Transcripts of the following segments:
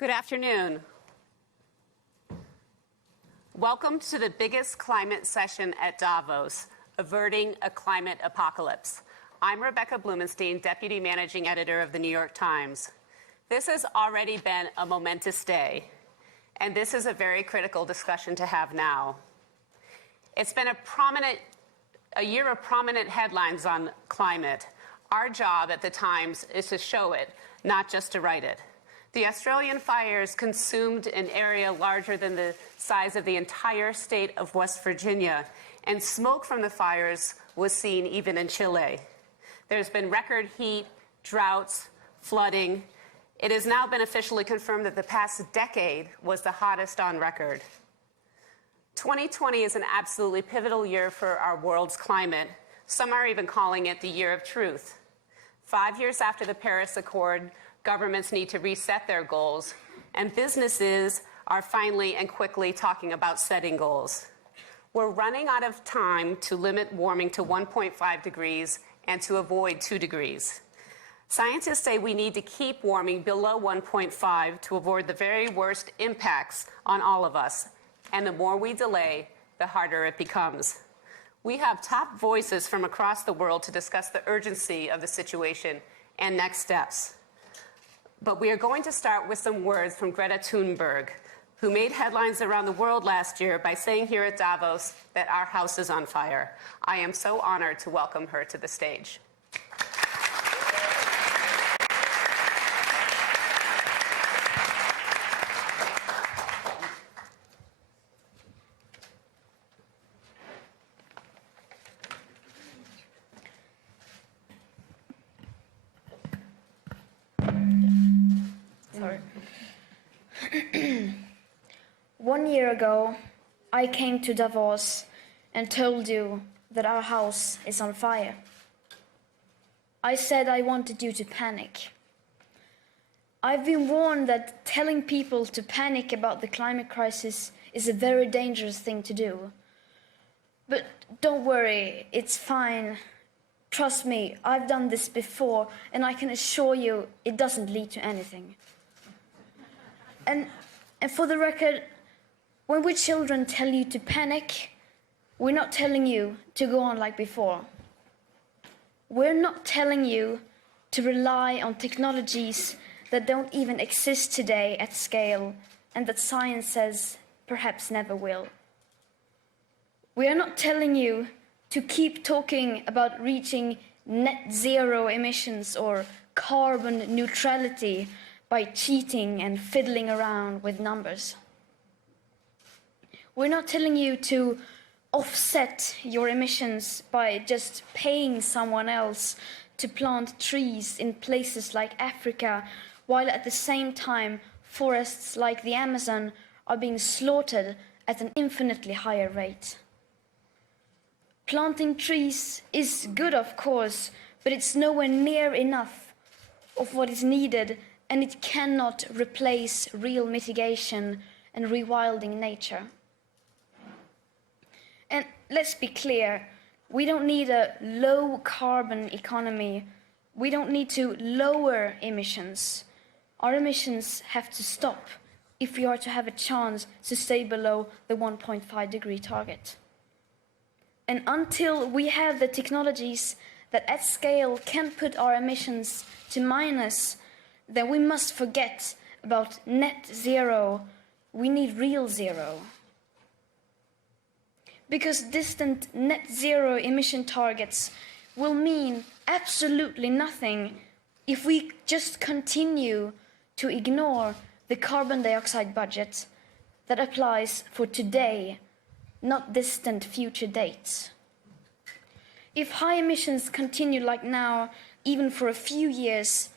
Good afternoon. Welcome to the biggest climate session at Davos, Averting a Climate Apocalypse. I'm Rebecca Blumenstein, Deputy Managing Editor of the New York Times. This has already been a momentous day, and this is a very critical discussion to have now. It's been a year of prominent headlines on climate. Our job at the Times is to show it, not just to write it. The Australian fires consumed an area larger than the size of the entire state of West Virginia, and smoke from the fires was seen even in Chile. There's been record heat, droughts, flooding. It has now been officially confirmed that the past decade was the hottest on record. 2020 is an absolutely pivotal year for our world's climate. Some are even calling it the year of truth. 5 years after the Paris Accord, governments need to reset their goals, and businesses are finally and quickly talking about setting goals. We're running out of time to limit warming to 1.5 degrees and to avoid 2 degrees. Scientists say we need to keep warming below 1.5 to avoid the very worst impacts on all of us. And the more we delay, the harder it becomes. We have top voices from across the world to discuss the urgency of the situation and next steps. But we are going to start with some words from Greta Thunberg, who made headlines around the world last year by saying here at Davos that our house is on fire. I am so honored to welcome her to the stage. Sorry. 1 year ago, I came to Davos and told you that our house is on fire. I said I wanted you to panic. I've been warned that telling people to panic about the climate crisis is a very dangerous thing to do. But don't worry, it's fine. Trust me, I've done this before, and I can assure you it doesn't lead to anything. And for the record, when we children tell you to panic, we're not telling you to go on like before. We're not telling you to rely on technologies that don't even exist today at scale and that science says perhaps never will. We are not telling you to keep talking about reaching net zero emissions or carbon neutrality by cheating and fiddling around with numbers. We're not telling you to offset your emissions by just paying someone else to plant trees in places like Africa, while at the same time forests like the Amazon are being slaughtered at an infinitely higher rate. Planting trees is good, of course, but it's nowhere near enough of what is needed, and it cannot replace real mitigation and rewilding nature. And let's be clear, we don't need a low-carbon economy. We don't need to lower emissions. Our emissions have to stop if we are to have a chance to stay below the 1.5 degree target. And until we have the technologies that at scale can put our emissions to minus, then we must forget about net zero. We need real zero. Because distant net zero emission targets will mean absolutely nothing if we just continue to ignore the carbon dioxide budget that applies for today, not distant future dates. If high emissions continue like now, even for a few years,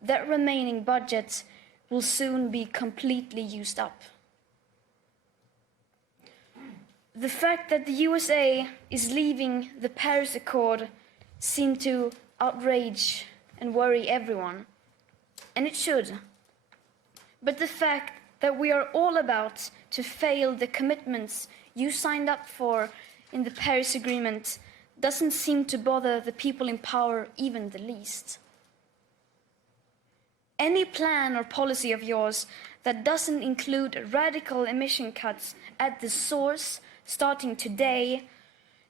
that remaining budget will soon be completely used up. The fact that the USA is leaving the Paris Accord seems to outrage and worry everyone, and it should. But the fact that we are all about to fail the commitments you signed up for in the Paris Agreement doesn't seem to bother the people in power even the least. Any plan or policy of yours that doesn't include radical emission cuts at the source starting today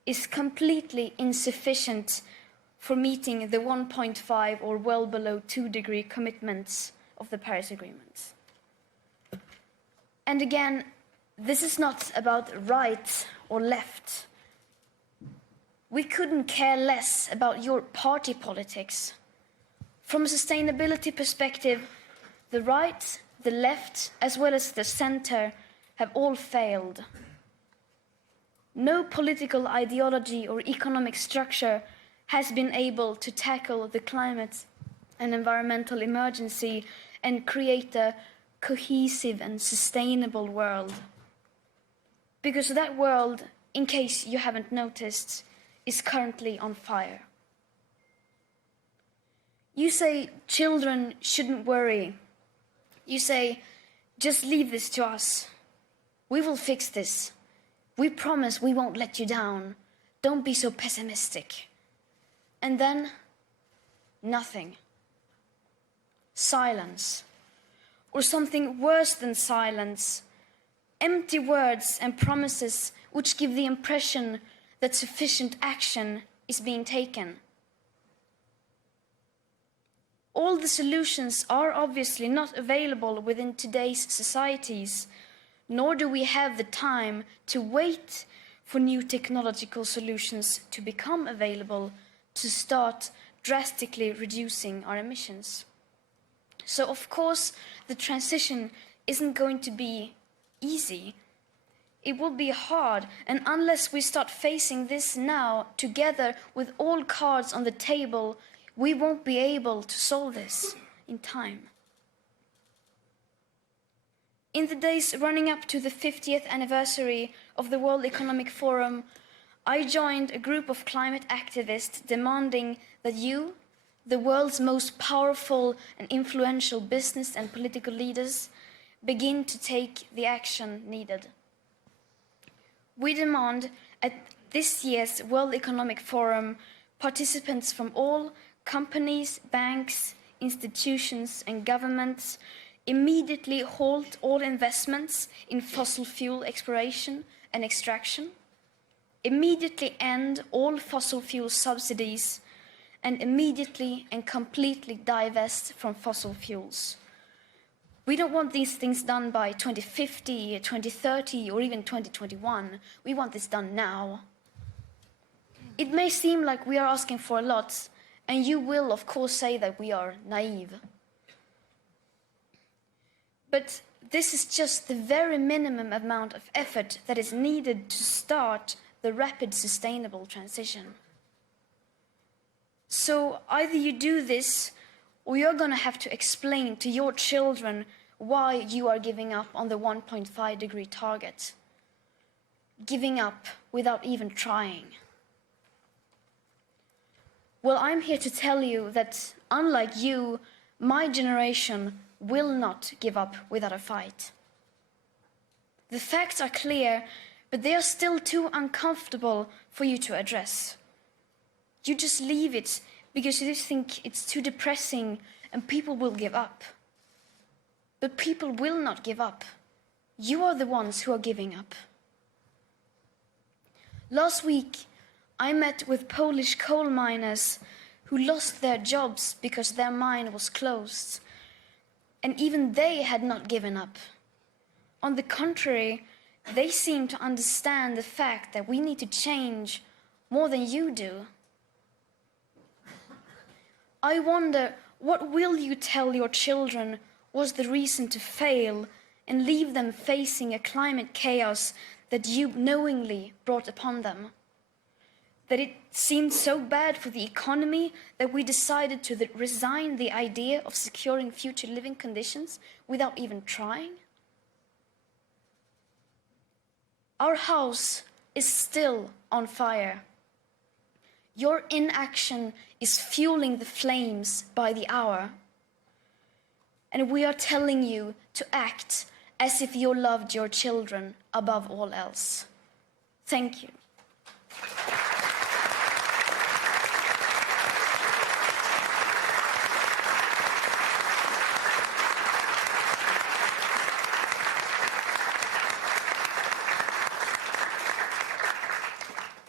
is completely insufficient for meeting the 1.5 or well below 2-degree commitments of the Paris Agreement. And again, this is not about right or left. We couldn't care less about your party politics. From a sustainability perspective, the right, the left, as well as the center have all failed. No political ideology or economic structure has been able to tackle the climate and environmental emergency and create a cohesive and sustainable world. Because that world, in case you haven't noticed, is currently on fire. You say children shouldn't worry. You say, just leave this to us. We will fix this. We promise we won't let you down. Don't be so pessimistic. And then, nothing. Silence. Or something worse than silence. Empty words and promises which give the impression that sufficient action is being taken. All the solutions are obviously not available within today's societies, nor do we have the time to wait for new technological solutions to become available to start drastically reducing our emissions. So, of course, the transition isn't going to be easy. It will be hard, and unless we start facing this now, together with all cards on the table, we won't be able to solve this in time. In the days running up to the 50th anniversary of the World Economic Forum, I joined a group of climate activists demanding that you, the world's most powerful and influential business and political leaders, begin to take the action needed. We demand at this year's World Economic Forum participants from all companies, banks, institutions, and governments immediately halt all investments in fossil fuel exploration and extraction, immediately end all fossil fuel subsidies, and immediately and completely divest from fossil fuels. We don't want these things done by 2050, 2030, or even 2021. We want this done now. It may seem like we are asking for a lot, and you will, of course, say that we are naive. But this is just the very minimum amount of effort that is needed to start the rapid sustainable transition. So either you do this, or you're going to have to explain to your children why you are giving up on the 1.5-degree target. Giving up without even trying. Well, I'm here to tell you that, unlike you, my generation will not give up without a fight. The facts are clear, but they are still too uncomfortable for you to address. You just leave it because you think it's too depressing and people will give up. But people will not give up. You are the ones who are giving up. Last week, I met with Polish coal miners who lost their jobs because their mine was closed. And even they had not given up. On the contrary, they seem to understand the fact that we need to change more than you do. I wonder, what will you tell your children was the reason to fail and leave them facing a climate chaos that you knowingly brought upon them? That it seemed so bad for the economy that we decided to resign the idea of securing future living conditions without even trying? Our house is still on fire. Your inaction is fueling the flames by the hour. And we are telling you to act as if you loved your children above all else. Thank you.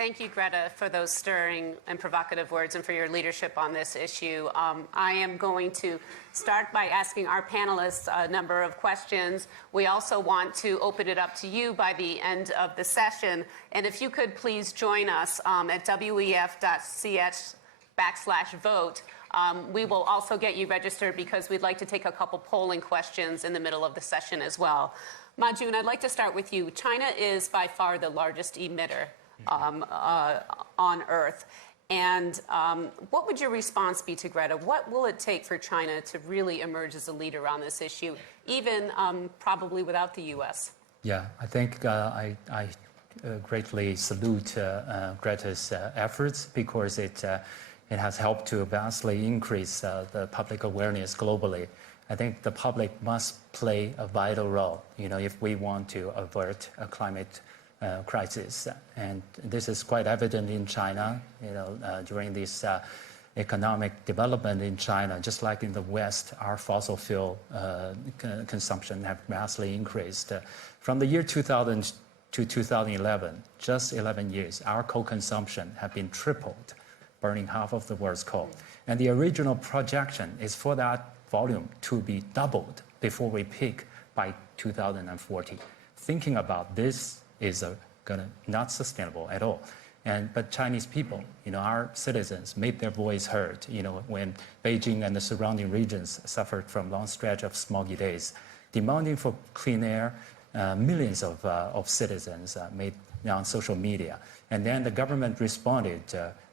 Thank you, Greta, for those stirring and provocative words and for your leadership on this issue. I am going to start by asking our panelists a number of questions. We also want to open it up to you by the end of the session. And if you could please join us at wef.ch/vote. We will also get you registered because we'd like to take a couple polling questions in the middle of the session as well. Majun, I'd like to start with you. China is by far the largest emitter on Earth. And what would your response be to Greta? What will it take for China to really emerge as a leader on this issue, even probably without the U.S.? Yeah, I think I greatly salute Greta's efforts because it has helped to vastly increase the public awareness globally. I think the public must play a vital role, if we want to avert a climate crisis. And this is quite evident in China, during this economic development in China, just like in the West, our fossil fuel consumption have vastly increased. From the year 2000 to 2011, just 11 years, our coal consumption have been tripled, burning half of the world's coal. And the original projection is for that volume to be doubled before we peak by 2040. Thinking about this is not sustainable at all. But Chinese people, our citizens, made their voice heard, when Beijing and the surrounding regions suffered from long stretch of smoggy days, demanding for clean air. Millions of citizens made on social media. And then the government responded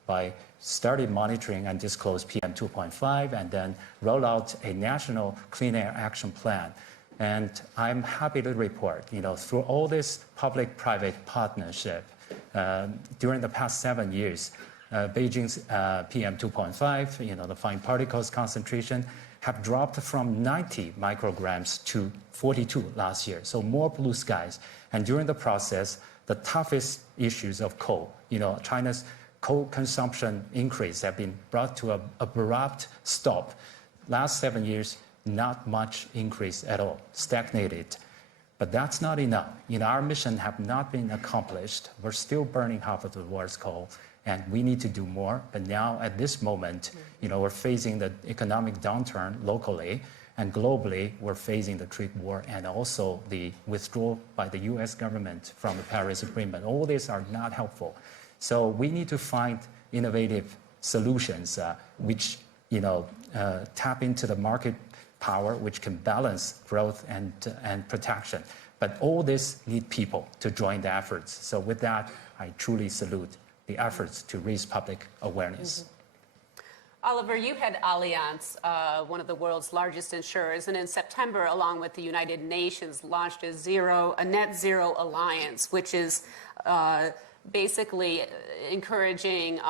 by started monitoring and disclose PM 2.5 and then roll out a national clean air action plan. And I'm happy to report, through all this public-private partnership, during the past 7 years, Beijing's PM 2.5, the fine particles concentration, have dropped from 90 micrograms to 42 last year. So more blue skies. And during the process, the toughest issues of coal, China's coal consumption increase have been brought to an abrupt stop. Last 7 years, not much increase at all, stagnated. But that's not enough. Our mission have not been accomplished. We're still burning half of the world's coal, and we need to do more. But now, at this moment, we're facing the economic downturn locally, and globally, we're facing the trade war and also the withdrawal by the U.S. government from the Paris Agreement. All these are not helpful. So we need to find innovative solutions which tap into the market power, which can balance growth and protection. But all this need people to join the efforts. So with that, I truly salute the efforts to raise public awareness. Mm-hmm. Oliver, you had Allianz, one of the world's largest insurers, and in September, along with the United Nations, launched a net zero alliance, which is basically encouraging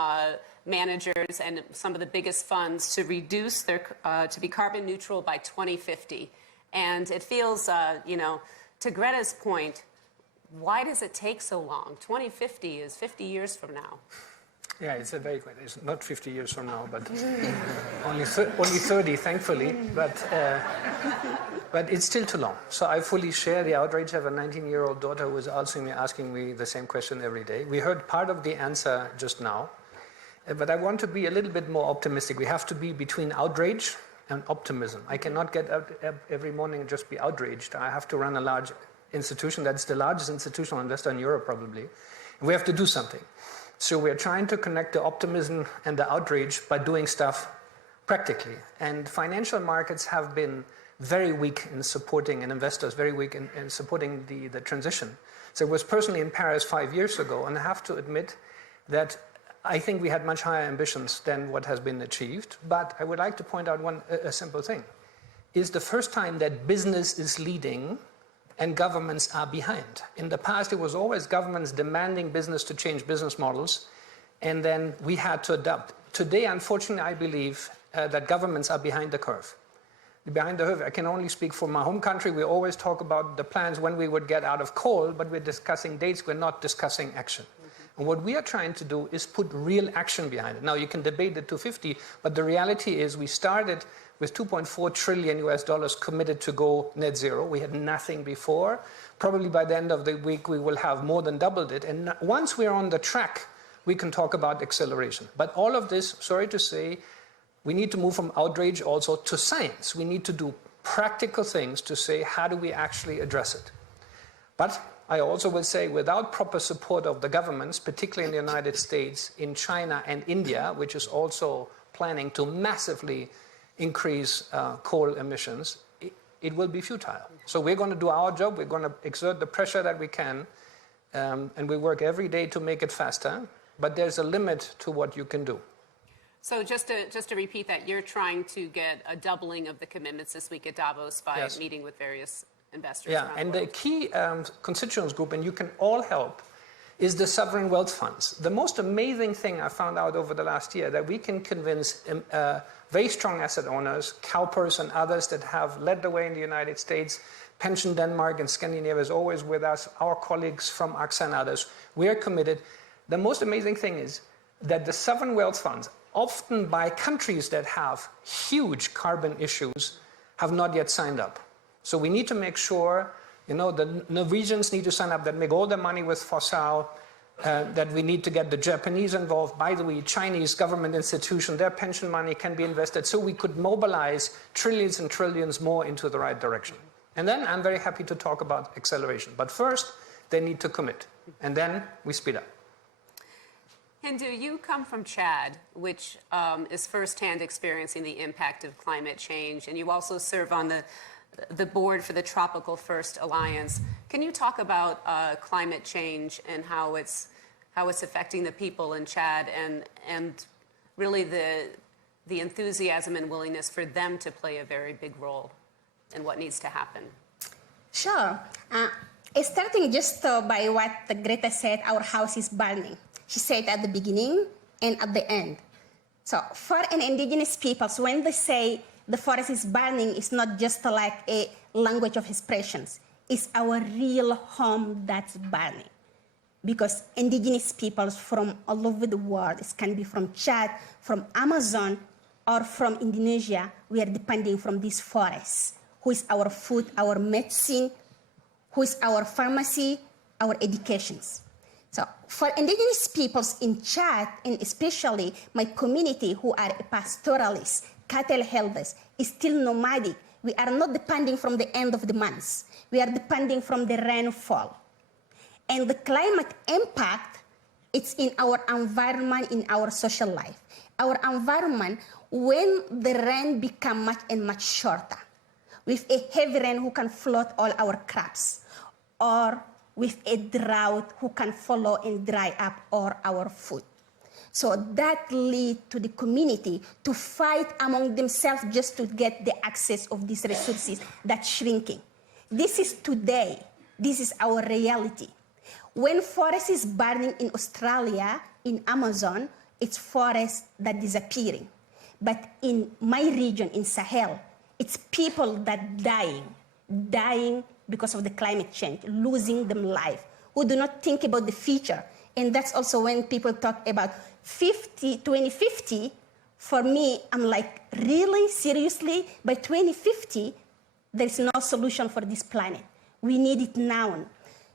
managers and some of the biggest funds to reduce to be carbon neutral by 2050. And it feels, to Greta's point, why does it take so long? 2050 is 50 years from now. Yeah, it's a very good. It's not 50 years from now, but only 30, thankfully. But it's still too long. So I fully share the outrage. I have a 19-year-old daughter who is asking me the same question every day. We heard part of the answer just now, but I want to be a little bit more optimistic. We have to be between outrage and optimism. I cannot get up every morning and just be outraged. I have to run a large institution. That's the largest institutional investor in Europe, probably. And we have to do something. So we're trying to connect the optimism and the outrage by doing stuff practically. And financial markets have been very weak in supporting, and investors very weak in supporting the transition. So I was personally in Paris 5 years ago, and I have to admit that I think we had much higher ambitions than what has been achieved. But I would like to point out a simple thing. It's the first time that business is leading and governments are behind. In the past, it was always governments demanding business to change business models, and then we had to adapt. Today, unfortunately, I believe that governments are behind the curve. Behind the curve, I can only speak for my home country. We always talk about the plans when we would get out of coal, but we're discussing dates, we're not discussing action. And what we are trying to do is put real action behind it. Now, you can debate the 250, but the reality is we started with $2.4 trillion committed to go net zero. We had nothing before. Probably by the end of the week, we will have more than doubled it. And once we're on the track we can talk about acceleration. But all of this, sorry to say, we need to move from outrage also to science. We need to do practical things to say, how do we actually address it? But I also will say, without proper support of the governments, particularly in the United States, in China and India, which is also planning to massively increase coal emissions, it will be futile. So we're going to do our job. We're going to exert the pressure that we can, and we work every day to make it faster. But there's a limit to what you can do. So just to repeat that, you're trying to get a doubling of the commitments this week at Davos by meeting with various investors. Yeah, and the key constituents group, and you can all help, is the sovereign wealth funds. The most amazing thing I found out over the last year, that we can convince very strong asset owners, CalPERS and others that have led the way in the United States, Pension Denmark and Scandinavia is always with us, our colleagues from AXA and others, we are committed. The most amazing thing is that the sovereign wealth funds, often by countries that have huge carbon issues, have not yet signed up. So we need to make sure, the Norwegians need to sign up, that make all the money with fossil, that we need to get the Japanese involved. By the way, Chinese government institution, their pension money can be invested, so we could mobilize trillions and trillions more into the right direction. And then I'm very happy to talk about acceleration. But first, they need to commit, and then we speed up. Hindu, you come from Chad, which is firsthand experiencing the impact of climate change, and you also serve on the board for the Tropical First Alliance. Can you talk about climate change and how it's affecting the people in Chad, and really the enthusiasm and willingness for them to play a very big role in what needs to happen? Sure. Starting just by what Greta said, our house is burning. She said at the beginning and at the end. So for an indigenous peoples, when they say the forest is burning, it's not just like a language of expressions. It's our real home that's burning. Because indigenous peoples from all over the world, it can be from Chad, from Amazon, or from Indonesia, we are depending from these forests, who is our food, our medicine, who is our pharmacy, our educations. So for indigenous peoples in Chad, and especially my community who are pastoralists, cattle herders, is still nomadic. We are not depending from the end of the months. We are depending from the rainfall. And the climate impact, it's in our environment, in our social life. Our environment, when the rain become much and much shorter, with a heavy rain who can flood all our crops, or with a drought who can follow and dry up all our food. So that leads to the community to fight among themselves just to get the access of these resources that's shrinking. This is today. This is our reality. When forest is burning in Australia, in Amazon, it's forest that disappearing. But in my region, in Sahel, it's people that dying because of the climate change, losing them life, who do not think about the future. And that's also when people talk about 2050, for me, I'm like, really, seriously? By 2050, there's no solution for this planet. We need it now.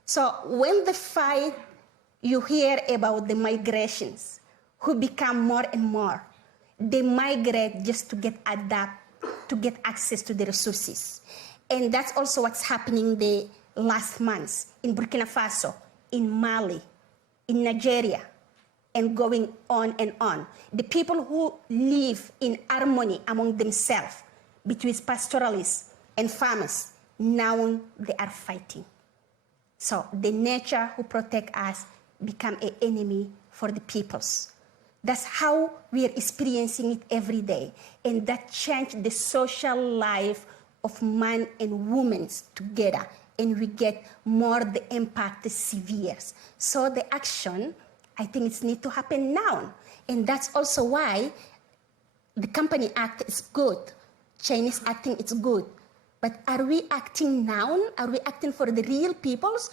So when the fight, you hear about the migrations, who become more and more. They migrate just to get to get access to the resources. And that's also what's happening the last months in Burkina Faso, in Mali, in Nigeria, and going on and on. The people who live in harmony among themselves, between pastoralists and farmers, now they are fighting. So the nature who protect us become an enemy for the peoples. That's how we are experiencing it every day. And that changed the social life of man and women together. And we get more the impact, the severe. So the action, I think it needs to happen now. And that's also why the Company Act is good. Chinese acting is good. But are we acting now? Are we acting for the real peoples?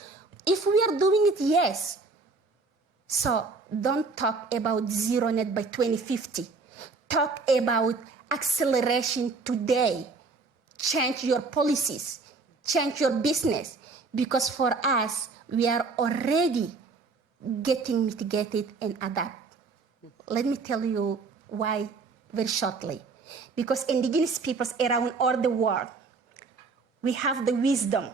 If we are doing it, yes. So don't talk about zero net by 2050. Talk about acceleration today. Change your policies. Change your business. Because for us, we are already getting mitigated and adapt. Let me tell you why very shortly. Because indigenous peoples around all the world, we have the wisdom.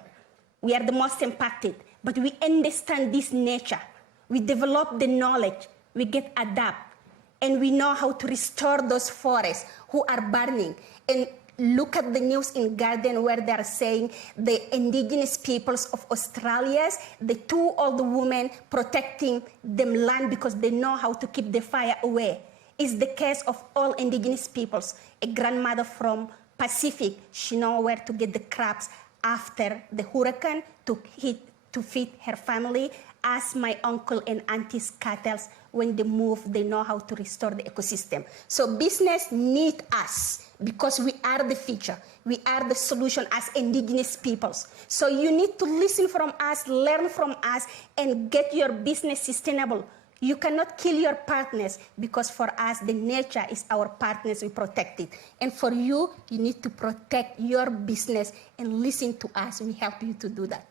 We are the most impacted, but we understand this nature. We develop the knowledge, we get adapt, and we know how to restore those forests who are burning. And look at the news in Guardian where they are saying the indigenous peoples of Australia, the 2 old women protecting them land because they know how to keep the fire away. It's the case of all indigenous peoples. A grandmother from Pacific, she knows where to get the crops after the hurricane to feed her family. As my uncle and auntie's cattle, when they move, they know how to restore the ecosystem. So business need us because we are the future. We are the solution as indigenous peoples. So you need to listen from us, learn from us, and get your business sustainable. You cannot kill your partners because for us, the nature is our partners, we protect it. And for you, you need to protect your business and listen to us. We help you to do that.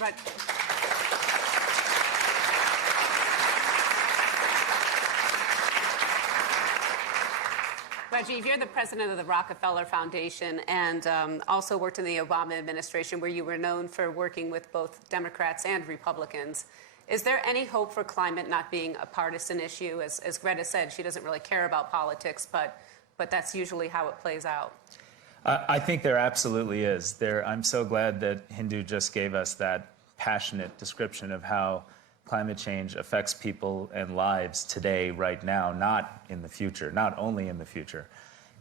Right. Rajiv, you're the president of the Rockefeller Foundation and also worked in the Obama administration where you were known for working with both Democrats and Republicans. Is there any hope for climate not being a partisan issue? As Greta said, she doesn't really care about politics, but that's usually how it plays out. I think there absolutely is. I'm so glad that Hindu just gave us that passionate description of how climate change affects people and lives today, right now, not in the future, not only in the future.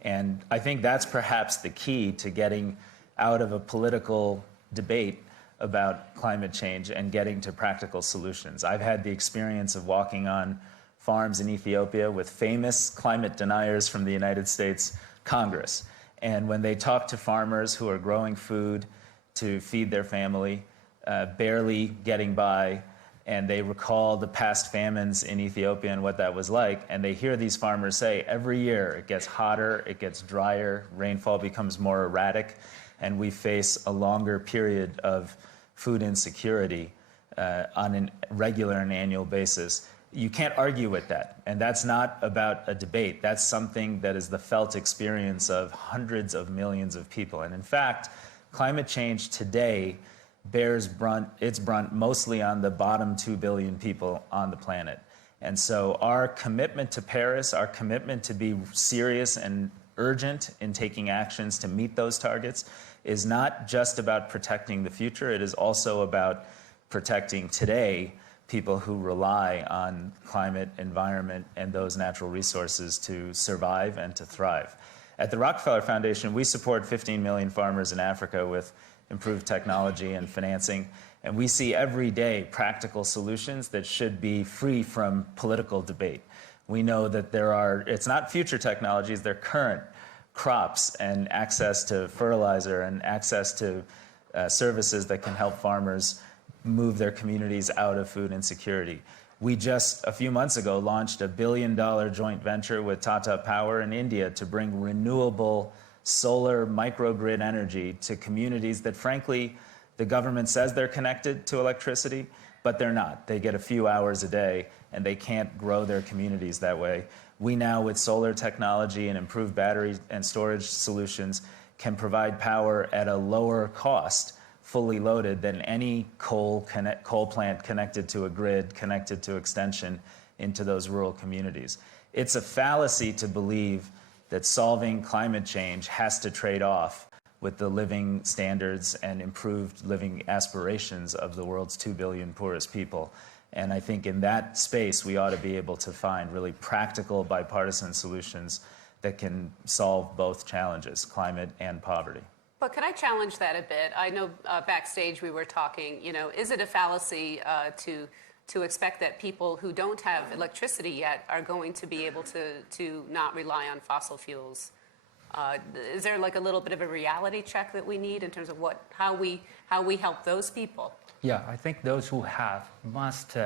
And I think that's perhaps the key to getting out of a political debate about climate change and getting to practical solutions. I've had the experience of walking on farms in Ethiopia with famous climate deniers from the United States Congress. And when they talk to farmers who are growing food to feed their family, barely getting by, and they recall the past famines in Ethiopia and what that was like, and they hear these farmers say, every year it gets hotter, it gets drier, rainfall becomes more erratic, and we face a longer period of food insecurity on a regular and annual basis. You can't argue with that, and that's not about a debate. That's something that is the felt experience of hundreds of millions of people. And in fact, climate change today bears its brunt mostly on the bottom 2 billion people on the planet. And so our commitment to Paris, our commitment to be serious and urgent in taking actions to meet those targets is not just about protecting the future, it is also about protecting today people who rely on climate, environment, and those natural resources to survive and to thrive. At the Rockefeller Foundation, we support 15 million farmers in Africa with improved technology and financing, and we see every day practical solutions that should be free from political debate. We know that it's not future technologies, they're current crops and access to fertilizer and access to services that can help farmers move their communities out of food insecurity. We just, a few months ago, launched $1 billion joint venture with Tata Power in India to bring renewable solar microgrid energy to communities that, frankly, the government says they're connected to electricity, but they're not. They get a few hours a day, and they can't grow their communities that way. We now, with solar technology and improved battery and storage solutions, can provide power at a lower cost, fully loaded, than any coal plant connected to a grid, connected to extension into those rural communities. It's a fallacy to believe that solving climate change has to trade off with the living standards and improved living aspirations of the world's 2 billion poorest people. And I think in that space, we ought to be able to find really practical bipartisan solutions that can solve both challenges, climate and poverty. But can I challenge that a bit? I know backstage we were talking, is it a fallacy to expect that people who don't have electricity yet are going to be able to not rely on fossil fuels? Is there like a little bit of a reality check that we need in terms of how we help those people? Yeah, I think those who have must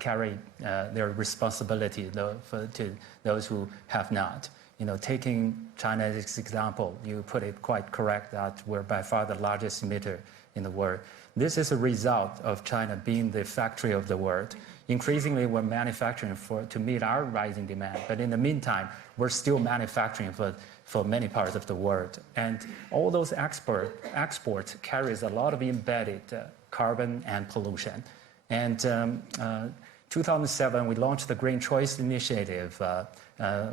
carry their responsibility to those who have not. taking China as example, you put it quite correct that we're by far the largest emitter in the world. This is a result of China being the factory of the world. Increasingly, we're manufacturing to meet our rising demand, but in the meantime, we're still manufacturing for many parts of the world. And all those exports carries a lot of embedded carbon and pollution. And 2007, we launched the Green Choice Initiative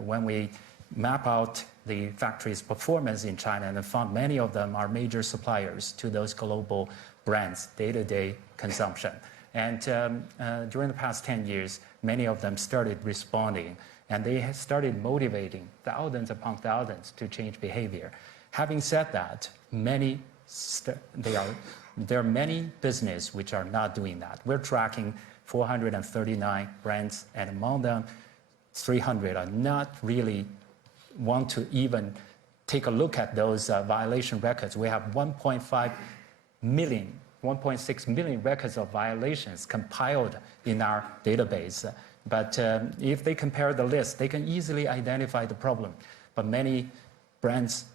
when we map out the factories' performance in China and found many of them are major suppliers to those global brands' day-to-day consumption. And during the past 10 years, many of them started responding, and they started motivating thousands upon thousands to change behavior. Having said that, there are many businesses which are not doing that. We're tracking 439 brands, and among them, 300 are not really want to even take a look at those violation records. We have 1.6 million records of violations compiled in our database. But if they compare the list, they can easily identify the problem. But many brands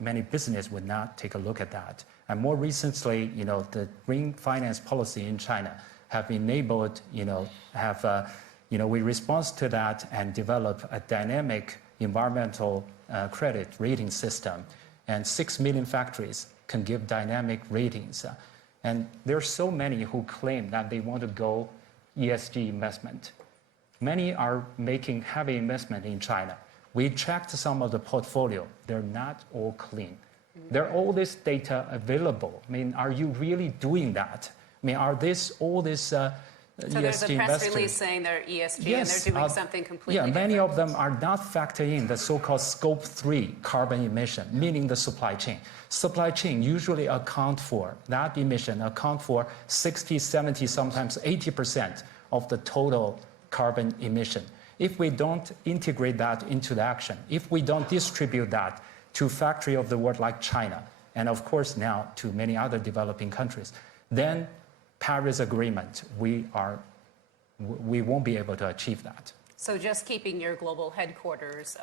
many businesses would not take a look at that. And more recently, the green finance policy in China have enabled, we respond to that and develop a dynamic environmental credit rating system. And 6 million factories can give dynamic ratings. And there are so many who claim that they want to go ESG investment. Many are making heavy investment in China. We checked some of the portfolio. They're not all clean. There are all this data available. I mean, are you really doing that? I mean, are all this So ESG there's a press investors? release saying they're ESG Yes, and they're doing something completely different. Many of them are not factoring in the so-called Scope 3 carbon emission, meaning the supply chain. Supply chain usually account for 60, 70, sometimes 80% of the total carbon emission. If we don't integrate that into the action, if we don't distribute that to factory of the world like China, and of course now to many other developing countries, then Paris Agreement, we won't be able to achieve that. So just keeping your global headquarters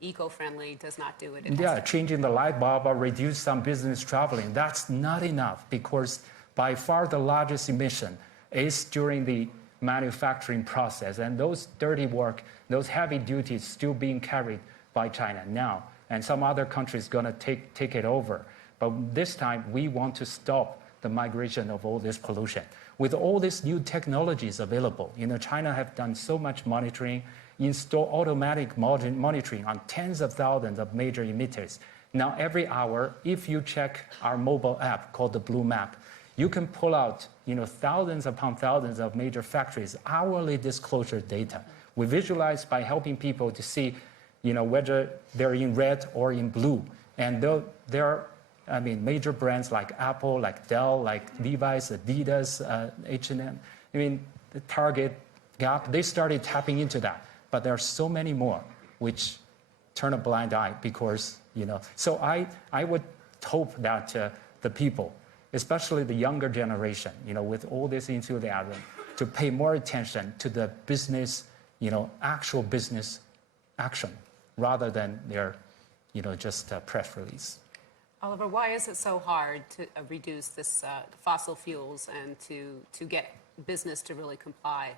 eco-friendly does not do it. Changing the light bulb or reduce some business traveling, that's not enough, because by far the largest emission is during the manufacturing process, and those dirty work, those heavy duties still being carried by China now, and some other countries going to take it over. But this time we want to stop the migration of all this pollution. With all these new technologies available, China have done so much monitoring, install automatic monitoring on tens of thousands of major emitters. Now every hour, if you check our mobile app called the Blue Map, you can pull out thousands upon thousands of major factories' hourly disclosure data. We visualize by helping people to see whether they're in red or in blue. And there are major brands like Apple, like Dell, like Levi's, Adidas, H&M, Target, Gap, they started tapping into that. But there are so many more which turn a blind eye because, So I would hope that the people, especially the younger generation, with all this enthusiasm, to pay more attention to the business, actual business action rather than their, just press release. Oliver, why is it so hard to reduce this fossil fuels and to get business to really comply?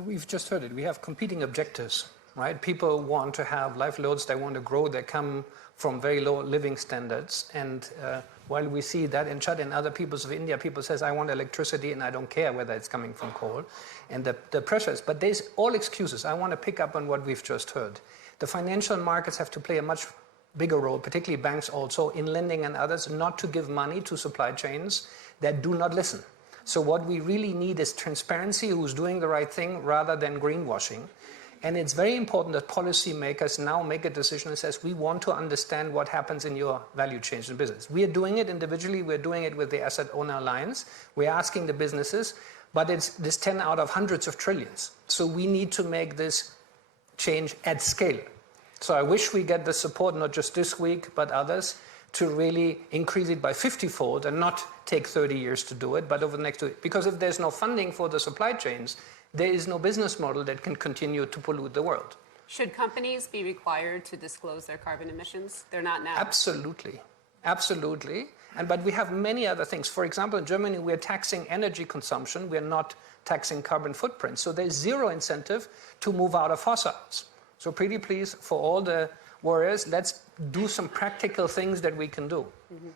We've just heard it. We have competing objectives, right? People want to have livelihoods. They want to grow. They come from very low living standards. And while we see that in Chad and other peoples of India, people says, I want electricity and I don't care whether it's coming from coal. And the pressures, but there's all excuses. I want to pick up on what we've just heard. The financial markets have to play a much bigger role, particularly banks also, in lending and others, not to give money to supply chains that do not listen. So what we really need is transparency, who's doing the right thing, rather than greenwashing. And it's very important that policymakers now make a decision that says, we want to understand what happens in your value chain in business. We are doing it individually. We're doing it with the Asset Owner Alliance. We're asking the businesses, but it's this 10 out of hundreds of trillions. So we need to make this change at scale. So I wish we get the support, not just this week, but others, to really increase it by 50-fold and not take 30 years to do it, but over the next 2 years. Because if there's no funding for the supply chains, there is no business model that can continue to pollute the world. Should companies be required to disclose their carbon emissions? They're not now. Absolutely. Absolutely. But we have many other things. For example, in Germany, we're taxing energy consumption. We're not taxing carbon footprint. So there's zero incentive to move out of fossils. So pretty please, for all the warriors, let's do some practical things that we can do.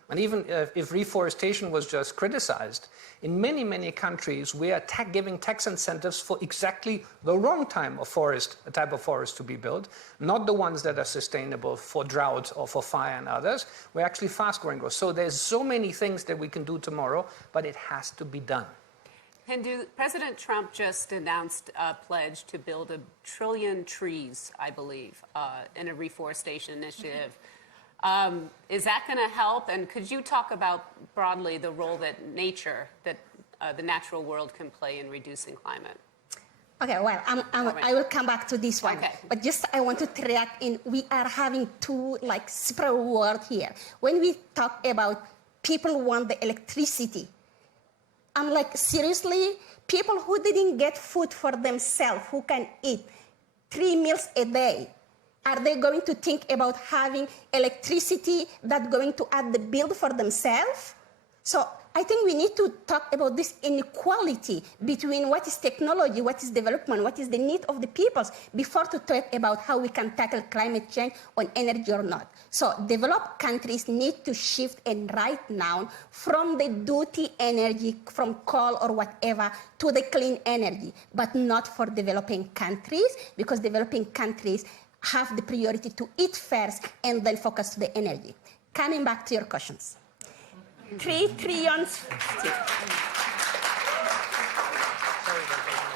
And even if reforestation was just criticized, in many, many countries, we are giving tax incentives for exactly the wrong type of forest to be built, not the ones that are sustainable for drought or for fire and others. We're actually fast-growing growth. So there's so many things that we can do tomorrow, but it has to be done. Hindu, President Trump just announced a pledge to build 1 trillion trees, I believe, in a reforestation initiative. Is that going to help? And could you talk about broadly the role that nature, that the natural world can play in reducing climate? Okay, well, I will come back to this one. Okay. But just I want to react in, we are having two separate words here. When we talk about people want the electricity, I'm like, seriously? People who didn't get food for themselves, who can eat 3 meals a day, are they going to think about having electricity that's going to add the bill for themselves? So I think we need to talk about this inequality between what is technology, what is development, what is the need of the peoples, before to talk about how we can tackle climate change on energy or not. So developed countries need to shift and right now from the dirty energy, from coal or whatever, to the clean energy, but not for developing countries, because developing countries have the priority to eat first and then focus to the energy. Coming back to your questions. 3 trillion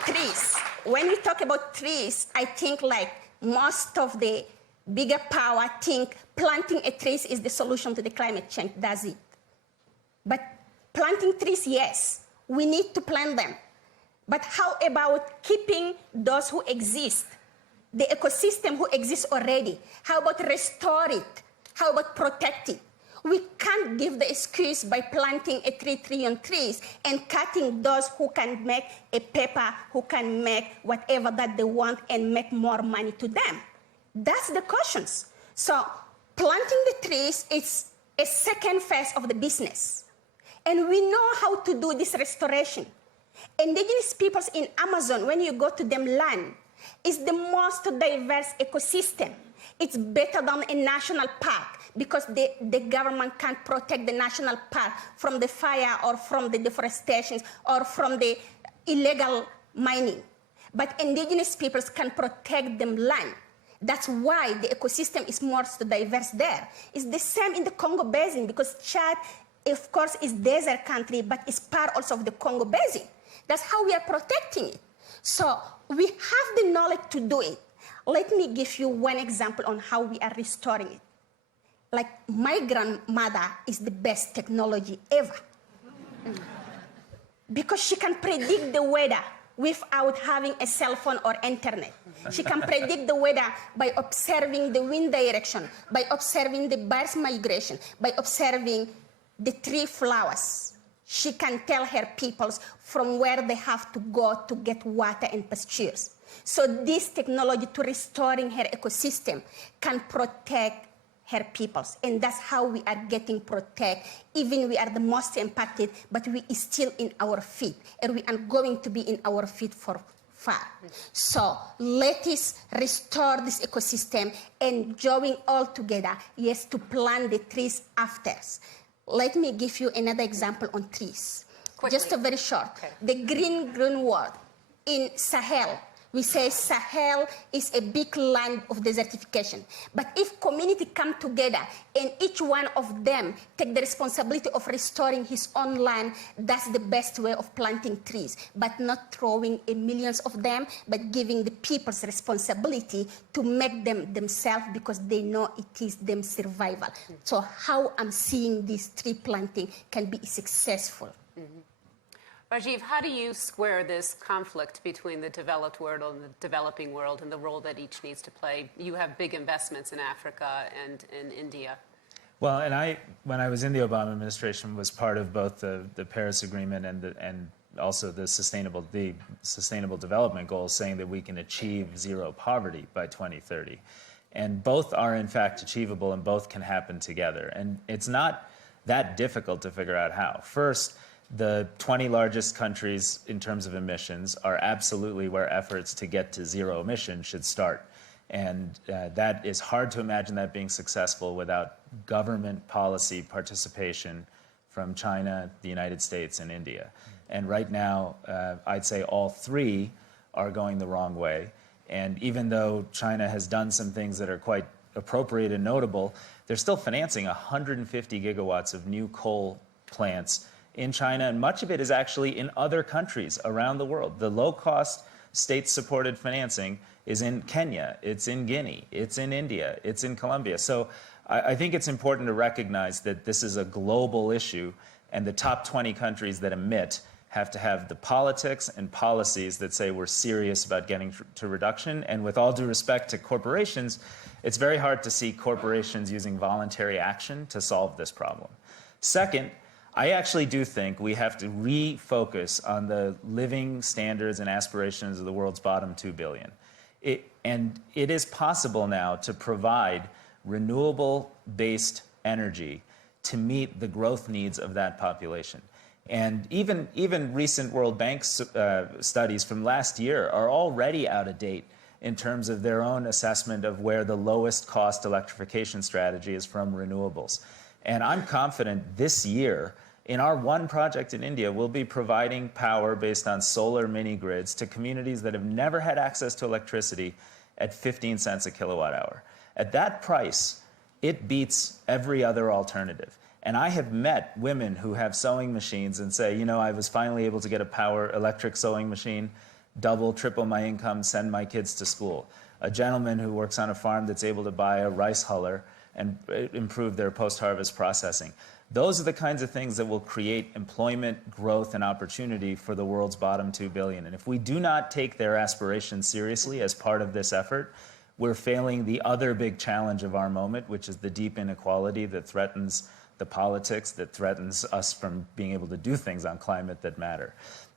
trees. When we talk about trees, I think most of the bigger power think planting a tree is the solution to the climate change. That's it. But planting trees, yes, we need to plant them. But how about keeping those who exist, the ecosystem who exists already? How about restore it? How about protect it? We can't give the excuse by planting 3 trillion trees and cutting those who can make a paper, who can make whatever that they want and make more money to them. That's the questions. So planting the trees is a second phase of the business. And we know how to do this restoration. Indigenous peoples in Amazon, when you go to them land, is the most diverse ecosystem. It's better than a national park because the government can't protect the national park from the fire or from the deforestation or from the illegal mining. But indigenous peoples can protect them land. That's why the ecosystem is more diverse there. It's the same in the Congo Basin because Chad, of course, is desert country, but it's part also of the Congo Basin. That's how we are protecting it. So we have the knowledge to do it. Let me give you one example on how we are restoring it. Like my grandmother is the best technology ever. Because she can predict the weather without having a cell phone or internet. She can predict the weather by observing the wind direction, by observing the birds' migration, by observing the tree flowers. She can tell her peoples from where they have to go to get water and pastures. So this technology to restoring her ecosystem can protect her peoples. And that's how we are getting protect. Even we are the most impacted, but we is still in our feet. And we are going to be in our feet for far. So let us restore this ecosystem and join all together, yes, to plant the trees after. Let me give you another example on trees. Quickly. Just a very short. Okay. The green word in Sahel, we say Sahel is a big land of desertification. But if community come together and each one of them take the responsibility of restoring his own land, that's the best way of planting trees. But not throwing millions of them, but giving the people's responsibility to make them themselves because they know it is them survival. So how I'm seeing this tree planting can be successful. Rajiv, how do you square this conflict between the developed world and the developing world and the role that each needs to play? You have big investments in Africa and in India. Well, and when I was in the Obama administration, was part of both the Paris Agreement and also the Sustainable Development Goals, saying that we can achieve zero poverty by 2030. And both are in fact achievable, and both can happen together. And it's not that difficult to figure out how. First, the 20 largest countries in terms of emissions are absolutely where efforts to get to zero emissions should start. And that is hard to imagine that being successful without government policy participation from China, the United States, and India. And right now, I'd say all three are going the wrong way. And even though China has done some things that are quite appropriate and notable, they're still financing 150 gigawatts of new coal plants in China, and much of it is actually in other countries around the world. The low-cost state-supported financing is in Kenya, it's in Guinea, it's in India, it's in Colombia. So I think it's important to recognize that this is a global issue, and the top 20 countries that emit have to have the politics and policies that say we're serious about getting to reduction. And with all due respect to corporations, it's very hard to see corporations using voluntary action to solve this problem. Second, I actually do think we have to refocus on the living standards and aspirations of the world's bottom 2 billion. And it is possible now to provide renewable-based energy to meet the growth needs of that population. And even recent World Bank studies from last year are already out of date in terms of their own assessment of where the lowest cost electrification strategy is from renewables. And I'm confident this year, in our one project in India, we'll be providing power based on solar mini grids to communities that have never had access to electricity at 15 cents a kilowatt hour. At that price, it beats every other alternative. And I have met women who have sewing machines and say, you know, I was finally able to get a electric sewing machine, double, triple my income, send my kids to school. A gentleman who works on a farm that's able to buy a rice huller and improve their post-harvest processing. Those are the kinds of things that will create employment, growth, and opportunity for the world's bottom 2 billion. And if we do not take their aspirations seriously as part of this effort, we're failing the other big challenge of our moment, which is the deep inequality that threatens the politics, that threatens us from being able to do things on climate that matter.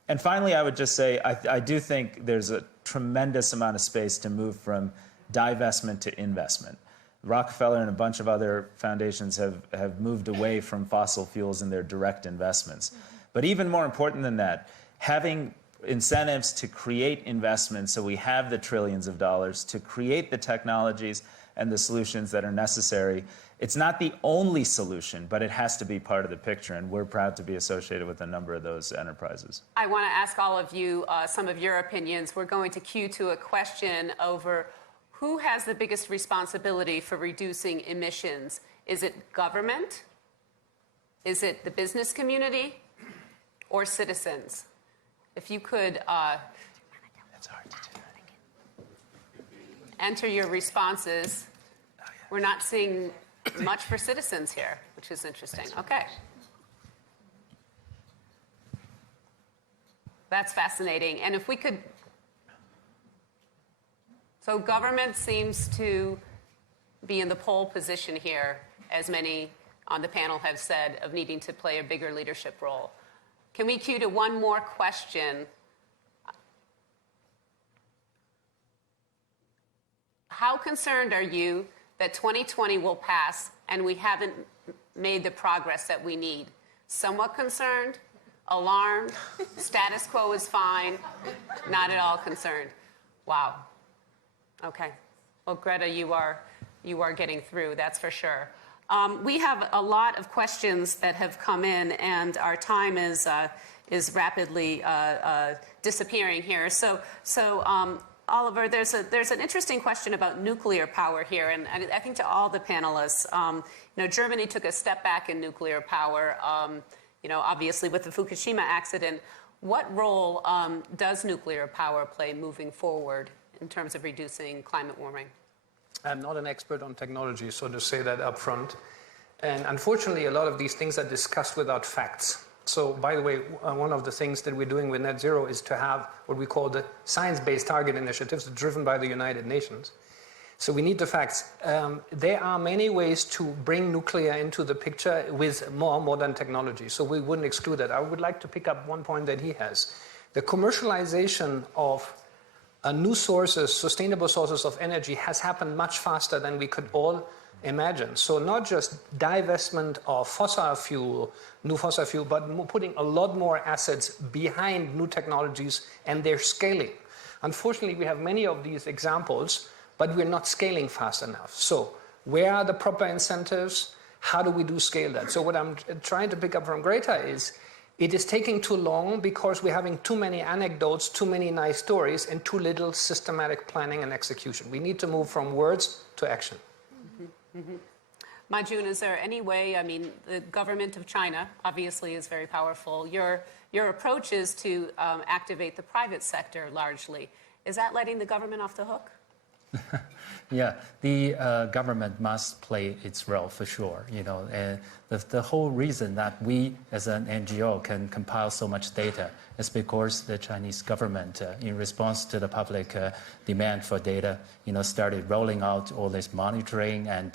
And finally, I would just say, I do think there's a tremendous amount of space to move from divestment to investment. Rockefeller and a bunch of other foundations have moved away from fossil fuels in their direct investments. But even more important than that, having incentives to create investments so we have the trillions of dollars to create the technologies and the solutions that are necessary. It's not the only solution, but it has to be part of the picture, and we're proud to be associated with a number of those enterprises. I want to ask all of you some of your opinions. We're going to cue to a question over who has the biggest responsibility for reducing emissions? Is it government? Is it the business community? Or citizens? If you could enter your responses. We're not seeing much for citizens here, which is interesting. Okay. That's fascinating. And if we could... So government seems to be in the pole position here, as many on the panel have said, of needing to play a bigger leadership role. Can we cue to one more question? How concerned are you that 2020 will pass and we haven't made the progress that we need? Somewhat concerned? Alarmed? Status quo is fine? Not at all concerned? Wow. Okay. Well, Greta, you are getting through, that's for sure. We have a lot of questions that have come in, and our time is rapidly disappearing here. So Oliver, there's an interesting question about nuclear power here, and I think to all the panelists, Germany took a step back in nuclear power, obviously with the Fukushima accident. What role does nuclear power play moving forward in terms of reducing climate warming? I'm not an expert on technology, so to say that up front. And unfortunately, a lot of these things are discussed without facts. So, by the way, one of the things that we're doing with Net Zero is to have what we call the science-based target initiatives driven by the United Nations. So we need the facts. There are many ways to bring nuclear into the picture with more modern technology. So we wouldn't exclude that. I would like to pick up one point that he has. The commercialization of new sources, sustainable sources of energy has happened much faster than we could all imagine. So not just divestment of fossil fuel, new fossil fuel, but putting a lot more assets behind new technologies and their scaling. Unfortunately, we have many of these examples, but we're not scaling fast enough. So where are the proper incentives? How do we scale that? So what I'm trying to pick up from Greta is, it is taking too long because we're having too many anecdotes, too many nice stories, and too little systematic planning and execution. We need to move from words to action. Majun, is there any way, I mean, the government of China obviously is very powerful. Your approach is to activate the private sector largely. Is that letting the government off the hook? Yeah, the government must play its role for sure. You know, the whole reason that we as an NGO can compile so much data is because the Chinese government, in response to the public demand for data, you know, started rolling out all this monitoring and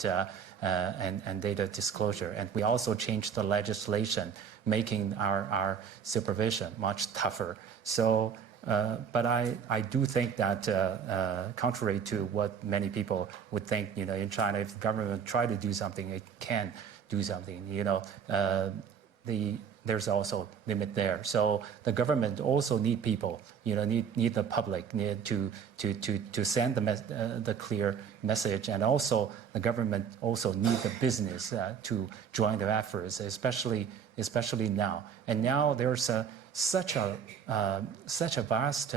data disclosure. And we also changed the legislation, making our supervision much tougher. So. But I do think that, contrary to what many people would think, you know, in China, if the government try to do something, it can do something. You know, there's also limit there. So the government also need people. You know, need the public need to send the clear message, and also the government also need the business to join their efforts, especially now. And now there's such a vast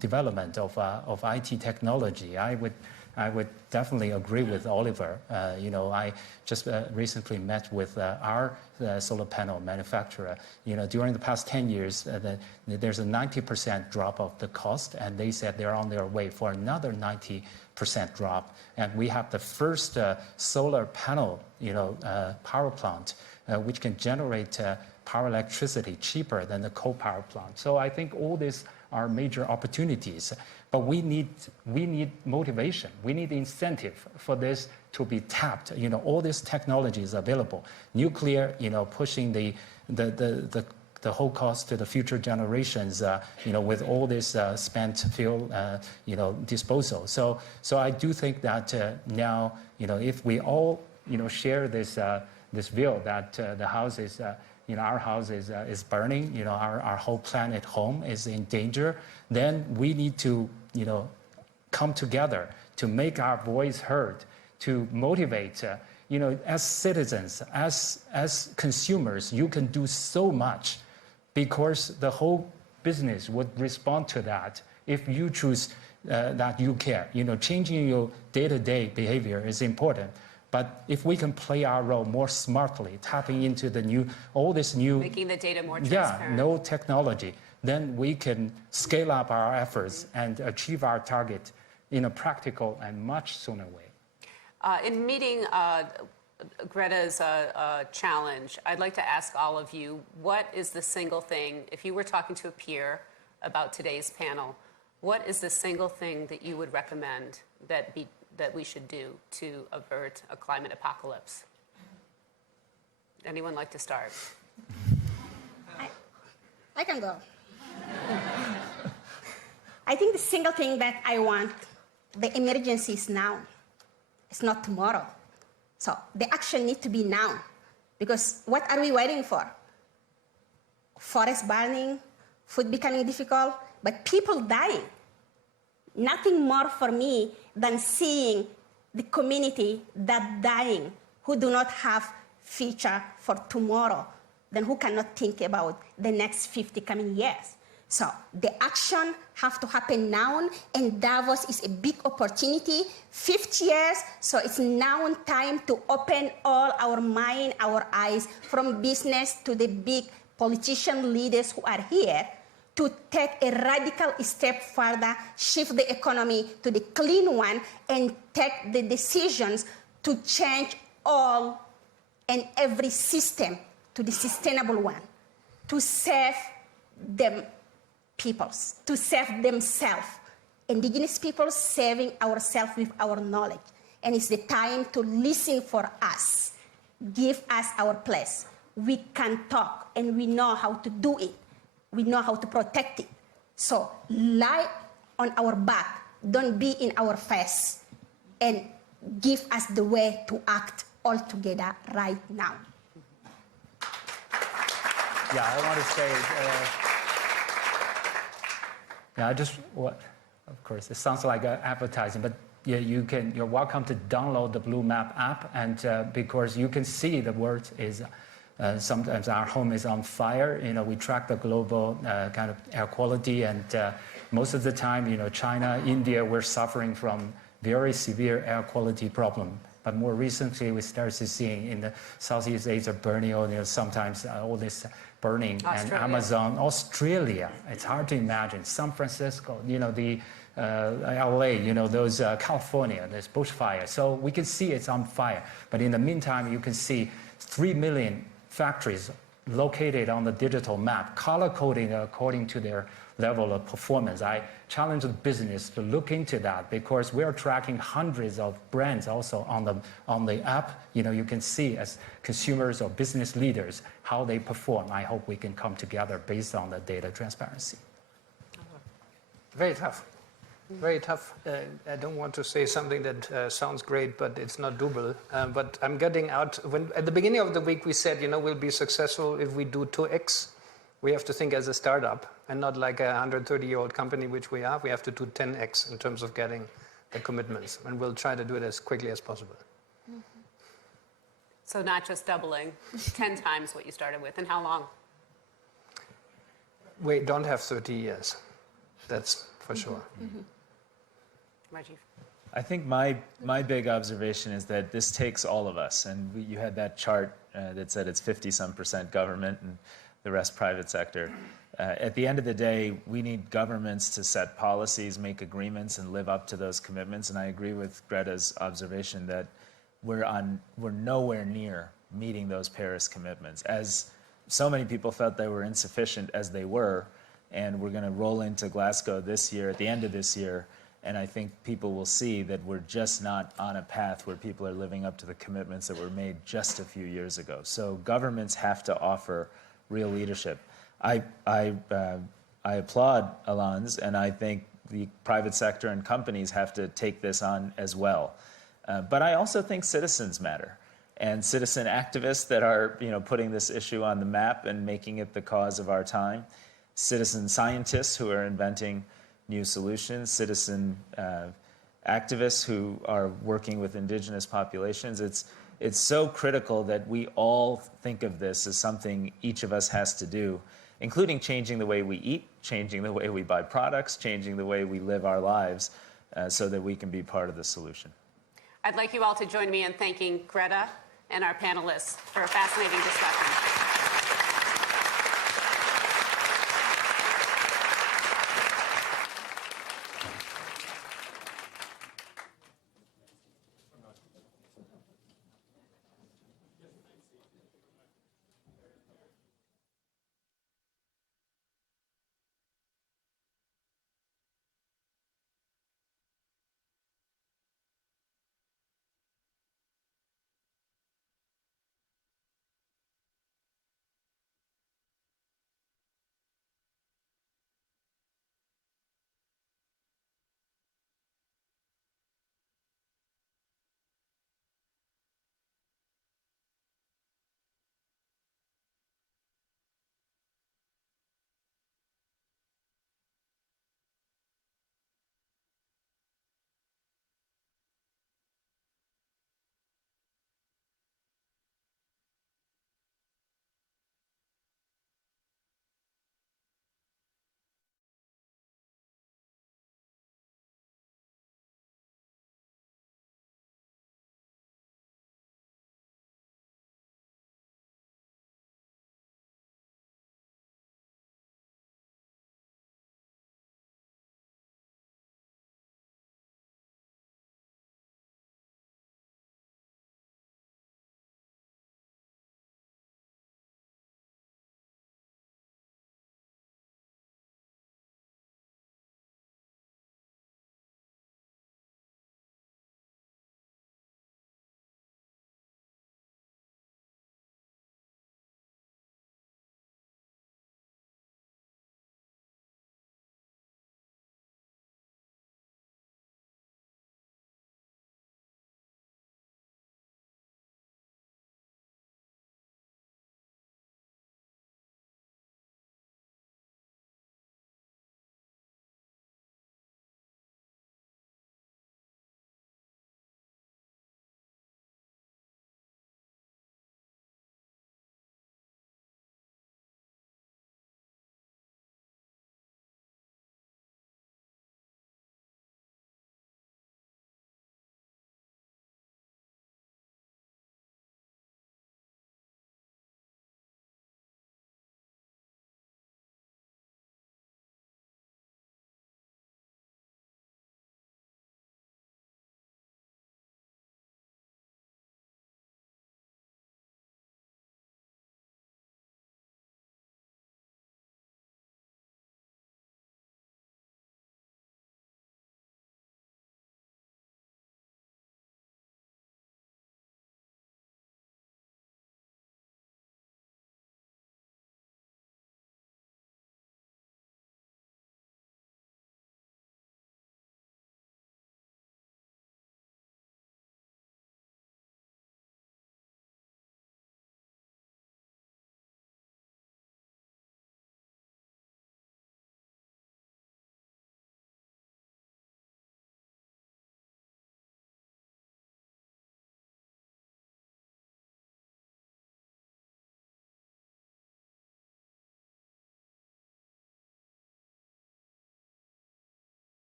development of IT technology. I would definitely agree with Oliver. You know, I just recently met with our solar panel manufacturer. You know, during the past 10 years, there's a 90% drop of the cost, and they said they're on their way for another 90% drop. And we have the first solar panel, power plant, which can generate power electricity cheaper than the coal power plant. So I think all these are major opportunities, but we need motivation. We need incentive for this to be tapped. You know, all this technology is available. Nuclear, pushing the whole cost to the future generations, with all this spent fuel, disposal. So I do think that now, if we all, share this view that the house is, our house is burning, our whole planet home is in danger, then we need to, come together to make our voice heard, to motivate, as citizens, as consumers, you can do so much, because the whole business would respond to that if you choose that you care. Changing your day-to-day behavior is important. But if we can play our role more smartly, tapping into all this new... Making the data more transparent. No technology, then we can scale up our efforts and achieve our target in a practical and much sooner way. In meeting Greta's challenge, I'd like to ask all of you, what is the single thing, if you were talking to a peer about today's panel, what is the single thing that you would recommend that we should do to avert a climate apocalypse? Anyone like to start? I can go. I think the single thing that I want, the emergency is now. It's not tomorrow. So the action needs to be now. Because what are we waiting for? Forest burning, food becoming difficult, but people dying. Nothing more for me than seeing the community that dying, who do not have future for tomorrow, then who cannot think about the next 50 coming years. So the action have to happen now, and Davos is a big opportunity, 50 years, so it's now time to open all our mind, our eyes, from business to the big politician leaders who are here, to take a radical step further, shift the economy to the clean one, and take the decisions to change all and every system to the sustainable one, to save them peoples, to save themselves, indigenous people saving ourselves with our knowledge. And it's the time to listen for us, give us our place. We can talk and we know how to do it. We know how to protect it. So lie on our back, don't be in our face, and give us the way to act all together right now. Yeah, I want to say, of course, it sounds like advertising, but yeah, you're welcome to download the Blue Map app, and because you can see the word is, sometimes our home is on fire. We track the global kind of air quality, and most of the time, China, India, we're suffering from very severe air quality problem. But more recently, we started seeing in the Southeast Asia, Borneo, sometimes all this burning, and Amazon, Australia. It's hard to imagine. San Francisco, the LA, those California, there's bushfire. So we can see it's on fire. But in the meantime, you can see 3 million factories located on the digital map, color coding according to their level of performance. I challenge the business to look into that, because we're tracking hundreds of brands also on the app. You can see as consumers or business leaders how they perform. I hope we can come together based on the data transparency. Very tough. Very tough. I don't want to say something that sounds great, but it's not doable. But I'm getting out. At the beginning of the week, we said, we'll be successful if we do 2x. We have to think as a startup and not like a 130-year-old company, which we are. We have to do 10x in terms of getting the commitments. And we'll try to do it as quickly as possible. Mm-hmm. So not just doubling, 10 times what you started with. And how long? We don't have 30 years. That's for sure. Mm-hmm. Rajiv. I think my big observation is that this takes all of us. And you had that chart that said it's 50-some% government and the rest private sector. At the end of the day, we need governments to set policies, make agreements, and live up to those commitments. And I agree with Greta's observation that we're nowhere near meeting those Paris commitments. As so many people felt they were insufficient as they were, and we're going to roll into Glasgow this year, at the end of this year, and I think people will see that we're just not on a path where people are living up to the commitments that were made just a few years ago. So governments have to offer real leadership. I applaud Alans, and I think the private sector and companies have to take this on as well. But I also think citizens matter, and citizen activists that are putting this issue on the map and making it the cause of our time, citizen scientists who are inventing new solutions, citizen activists who are working with indigenous populations. It's so critical that we all think of this as something each of us has to do, including changing the way we eat, changing the way we buy products, changing the way we live our lives, so that we can be part of the solution. I'd like you all to join me in thanking Greta and our panelists for a fascinating discussion.